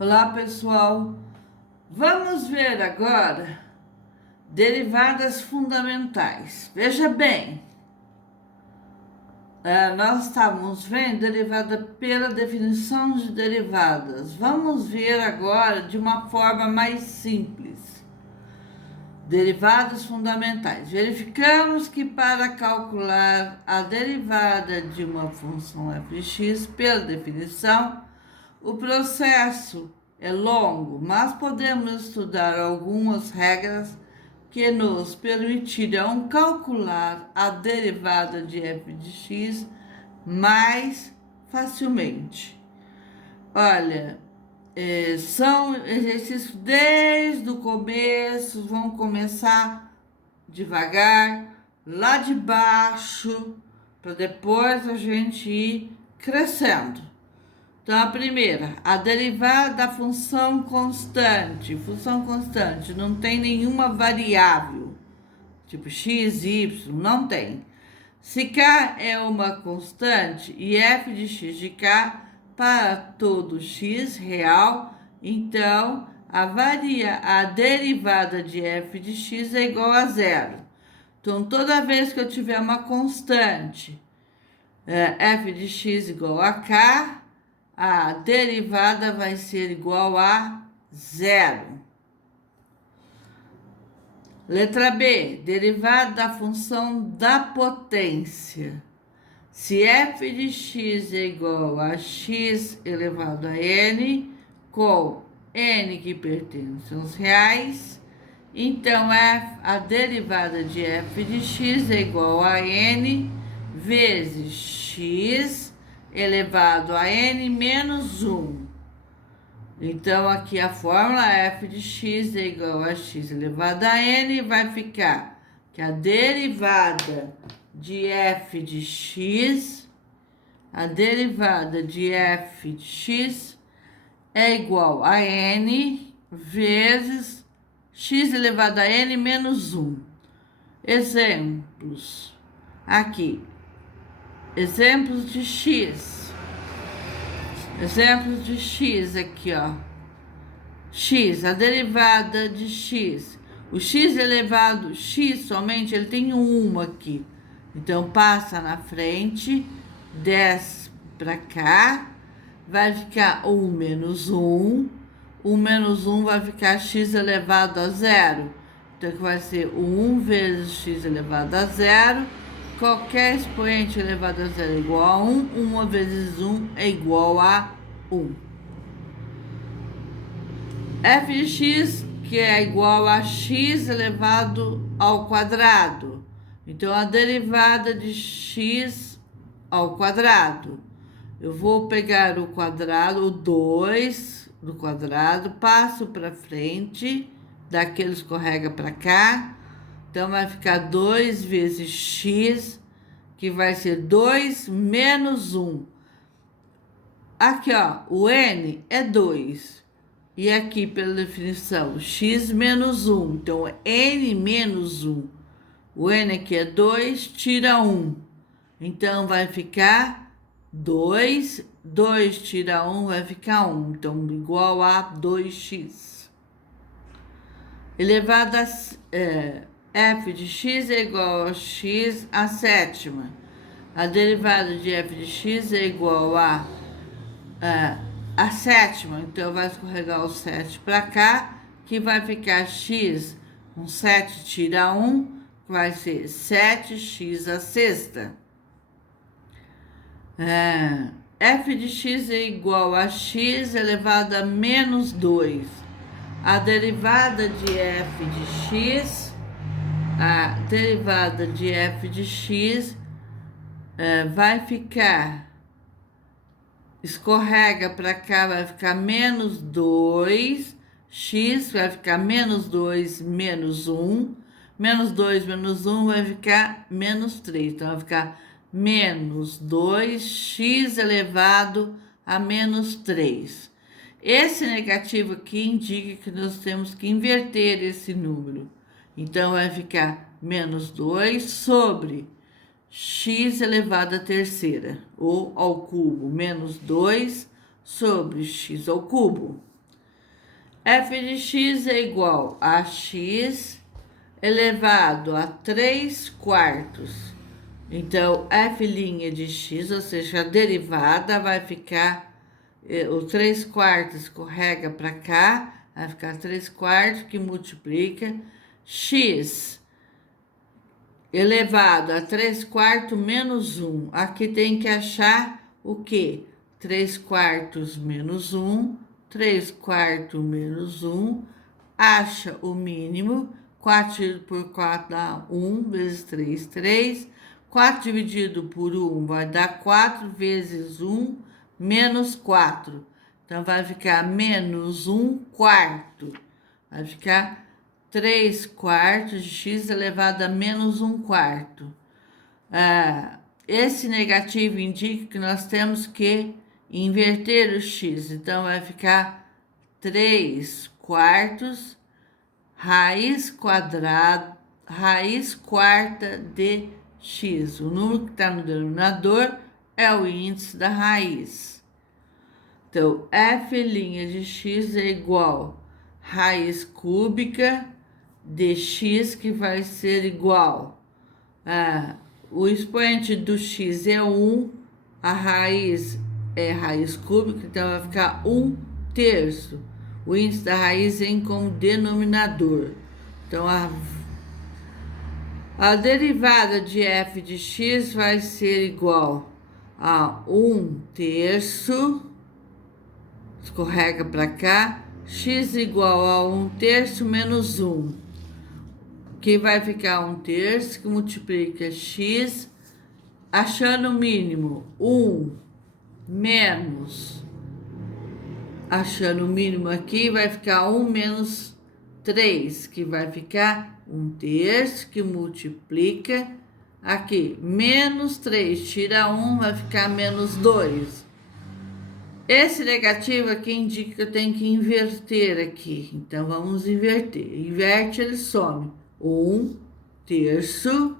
Olá, pessoal. Vamos ver agora derivadas fundamentais. Veja bem, nós estávamos vendo derivada pela definição de derivadas. Vamos ver agora de uma forma mais simples. Derivadas fundamentais. Verificamos que para calcular a derivada de uma função f de x pela definição, o processo é longo, mas podemos estudar algumas regras que nos permitirão calcular a derivada de f de x mais facilmente. Olha, são exercícios desde o começo, vão começar devagar, lá de baixo, para depois a gente ir crescendo. Então, a primeira, a derivada da função constante. Função constante não tem nenhuma variável, tipo x, y, não tem. Se k é uma constante e f de x de k para todo x real, então a derivada de f de x é igual a zero. Então, toda vez que eu tiver uma constante, f de x igual a k, a derivada vai ser igual a zero. Letra B, derivada da função da potência. Se f de x é igual a x elevado a n, com n que pertence aos reais, então a derivada de f de x é igual a n vezes x elevado a n menos 1. Então, aqui a fórmula f de x é igual a x elevado a n, vai ficar que a derivada de f de x, é igual a n vezes x elevado a n menos 1. Exemplos. Aqui. Exemplos de x. Exemplos de x aqui, ó. X, a derivada de x. O x elevado, x somente, ele tem uma aqui. Então, passa na frente, desce para cá, vai ficar 1 menos 1. 1 menos 1 vai ficar x elevado a zero. Então, que vai ser 1 vezes x elevado a zero. Qualquer expoente elevado a zero é igual a 1. 1 vezes 1 é igual a 1. f de x, que é igual a x elevado ao quadrado. Então, a derivada de x ao quadrado. Eu vou pegar o quadrado, o 2 do quadrado, passo para frente, daquele escorrega para cá. Então, vai ficar 2 vezes x, que vai ser 2 menos 1. Aqui, ó, o n é 2. E aqui, pela definição, x menos 1. Então, n menos 1. O n aqui é 2, tira 1. Então, vai ficar 2. 2 tira 1, vai ficar 1. Então, igual a 2x. Elevado a... f de x é igual a x à sétima. A derivada de f de x é igual a sétima. Então, vai escorregar o 7 para cá, que vai ficar x. Com 7 tira 1, que vai ser 7x à sexta. F de x é igual a x elevado a menos 2. A derivada de f de x... A derivada de f de x vai ficar, escorrega para cá, vai ficar menos 2, x vai ficar menos 2 menos 1, menos 2 menos 1 vai ficar menos 3, então vai ficar menos 2x elevado a menos 3. Esse negativo aqui indica que nós temos que inverter esse número. Então, vai ficar menos 2 sobre x elevado à terceira, ou ao cubo, menos 2 sobre x ao cubo. f de x é igual a x elevado a 3 quartos. Então, f' de x, ou seja, a derivada vai ficar, o 3 quartos escorrega para cá, vai ficar 3 quartos que multiplica x elevado a 3 quartos menos 1. Aqui tem que achar o quê? 3 quartos menos 1, 3 quartos menos 1, acha o mínimo, 4 dividido por 4 dá 1, vezes 3, 3, 4 dividido por 1 vai dar 4 vezes 1, menos 4. Então, vai ficar menos 1 quarto. Vai ficar 3 quartos de x elevado a menos 1 quarto. Esse negativo indica que nós temos que inverter o x. Então, vai ficar 3 quartos raiz quarta de x. O número que está no denominador é o índice da raiz. Então, f' de x é igual a raiz cúbica de x, que vai ser igual o expoente do x é 1, a raiz é raiz cúbica, então vai ficar 1/3. O índice da raiz vem como denominador. Então, a derivada de f de x vai ser igual a 1/3, escorrega para cá, x igual a 1/3 menos 1, que vai ficar 1/3, que multiplica x, achando o mínimo, 1 menos, achando o mínimo aqui, vai ficar 1 menos 3, que vai ficar 1/3, que multiplica aqui, menos 3, tira 1, vai ficar menos 2. Esse negativo aqui indica que eu tenho que inverter aqui. Então, vamos inverter. Inverte, ele some. 1/3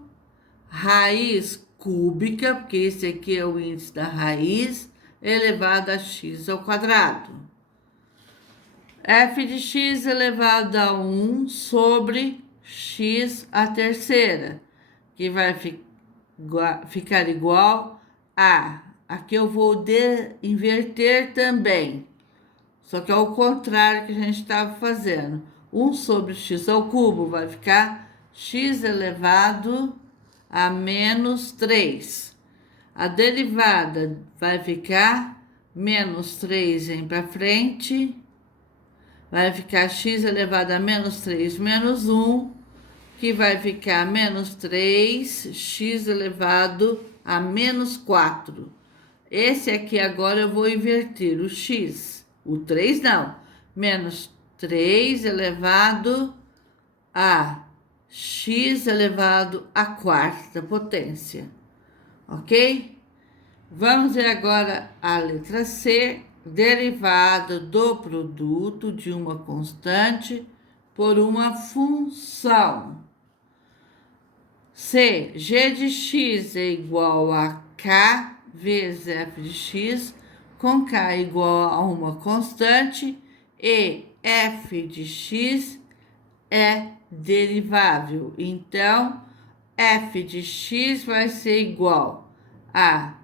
raiz cúbica, porque esse aqui é o índice da raiz, elevado a x ao quadrado. F de x elevado a 1 sobre x à terceira, que vai ficar igual a... Aqui eu vou inverter também, só que é o contrário que a gente estava fazendo. 1 sobre x ao cubo vai ficar x elevado a menos 3. A derivada vai ficar menos 3 vem para frente, vai ficar x elevado a menos 3 menos 1, que vai ficar menos 3, x elevado a menos 4. Esse aqui agora eu vou inverter o x, o 3 não, menos 3 elevado a x elevado à quarta potência, ok? Vamos ver agora a letra C, derivada do produto de uma constante por uma função. C, g de x é igual a k vezes f de x, com k igual a uma constante, e f de x é derivável. Então, f de x vai ser igual a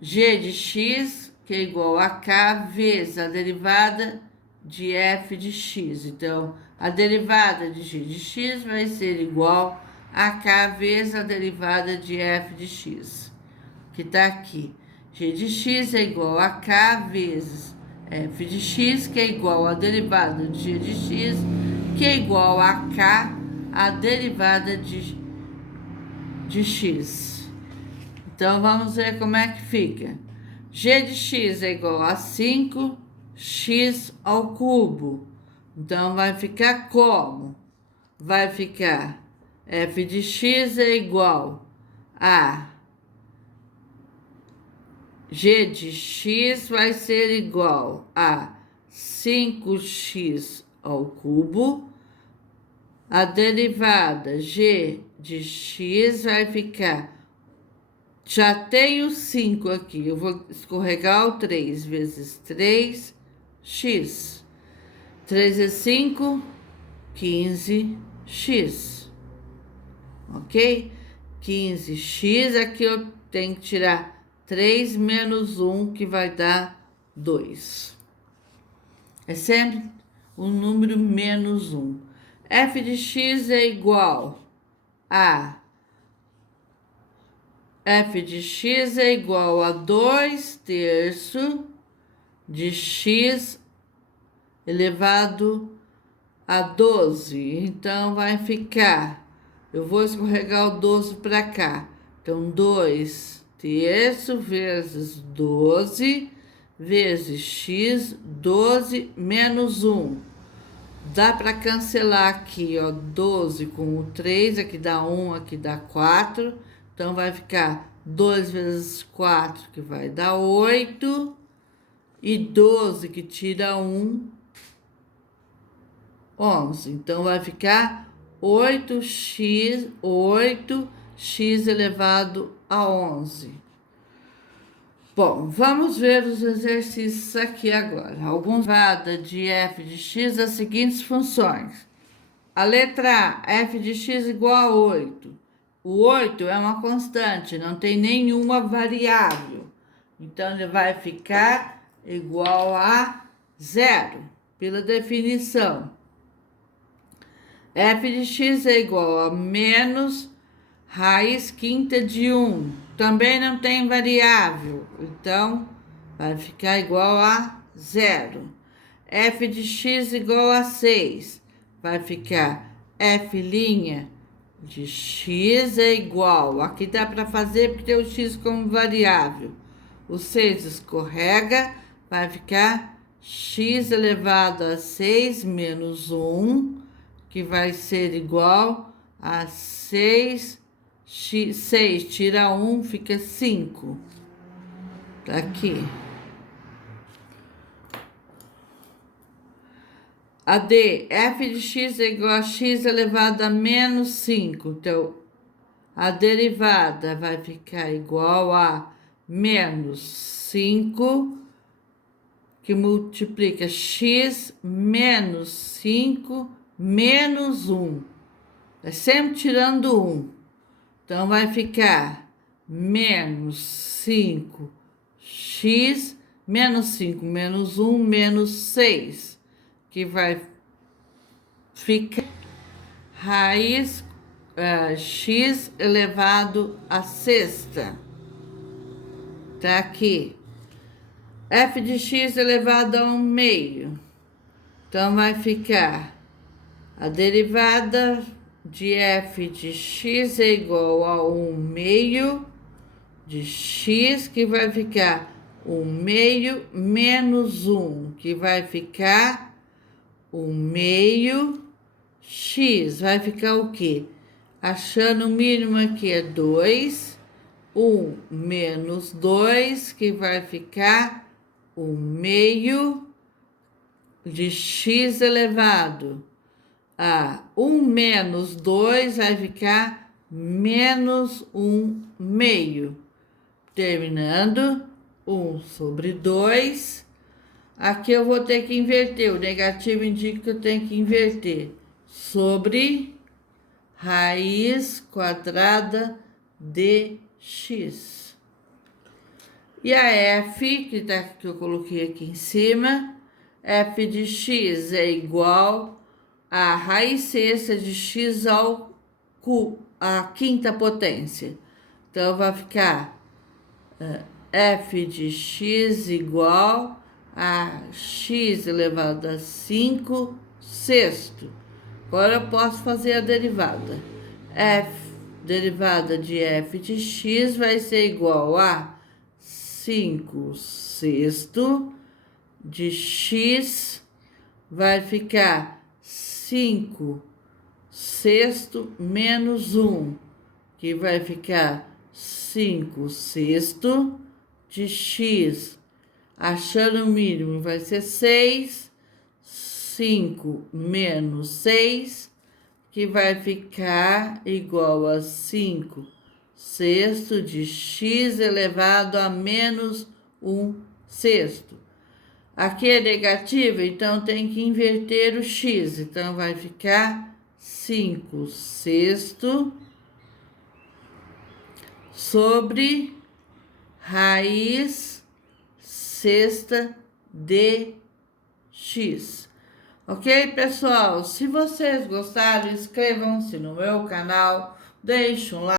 g de x, que é igual a k vezes a derivada de f de x. Então, a derivada de g de x vai ser igual a k vezes a derivada de f de x, que está aqui. G de x é igual a k vezes f de x, que é igual a derivada de g de x, que é igual a k, a derivada de x. Então, vamos ver como é que fica. G de x é igual a 5x ao cubo. Então, vai ficar como? Vai ficar f de x é igual a g de x vai ser igual a 5x ao cubo. A derivada g de x vai ficar... Já tenho 5 aqui, eu vou escorregar o 3 vezes 3x. 3 vezes 5, 15x. Ok? 15x, aqui eu tenho que tirar 3 menos 1, que vai dar 2. É sempre um número menos 1. F de x é igual a... F de x é igual a 2 terços de x elevado a 12. Então, vai ficar... Eu vou escorregar o 12 para cá. Então, 2 terços vezes 12 vezes x, 12 menos 1. Dá para cancelar aqui, ó, 12 com o 3, aqui dá 1, aqui dá 4. Então, vai ficar 2 vezes 4, que vai dar 8. E 12, que tira 1, 11. Então, vai ficar 8x elevado a 11. Bom, vamos ver os exercícios aqui agora. Alguns derivada de f de x das seguintes funções. A letra A, f de x igual a 8. O 8 é uma constante, não tem nenhuma variável. Então, ele vai ficar igual a 0, pela definição. F de x é igual a menos raiz quinta de 1. Também não tem variável, então vai ficar igual a 0. F de x igual a 6. Vai ficar f' de x é igual. Aqui dá para fazer porque tem o x como variável. O 6 escorrega, vai ficar x elevado a 6 menos 1, que vai ser igual a 6. 6 tira 1, fica 5. Tá aqui. A D, f de x é igual a x elevado a menos 5. Então, a derivada vai ficar igual a menos 5, que multiplica x menos 5 menos 1. É sempre tirando 1. Então, vai ficar menos 5x, menos 5 menos 1, menos 6, que vai ficar raiz x elevado a sexta. Tá aqui. F de x elevado a 1 meio. Então, vai ficar a derivada de f de x é igual a 1 meio de x, que vai ficar 1 meio menos 1, que vai ficar 1 meio x. Vai ficar o quê? Achando o mínimo aqui é 2. 1 menos 2, que vai ficar 1 meio de x elevado a 1 menos 2, vai ficar menos 1 meio. Terminando, 1 sobre 2. Aqui eu vou ter que inverter. O negativo indica que eu tenho que inverter. Sobre raiz quadrada de x. E a f, que eu coloquei aqui em cima, f de x é igual a raiz sexta de x ao a quinta potência. Então, vai ficar f de x igual a x elevado a 5 sexto. Agora, eu posso fazer a derivada. Derivada de f de x vai ser igual a 5 sexto de x, vai ficar 5 sexto menos 1, que vai ficar 5 sexto de x. Achando o mínimo, vai ser 6. 5 menos 6, que vai ficar igual a 5 sexto de x elevado a menos 1 sexto. Aqui é negativo, então tem que inverter o x. Então, vai ficar 5/6 sobre raiz sexta de x. Ok, pessoal? Se vocês gostaram, inscrevam-se no meu canal, deixem um like.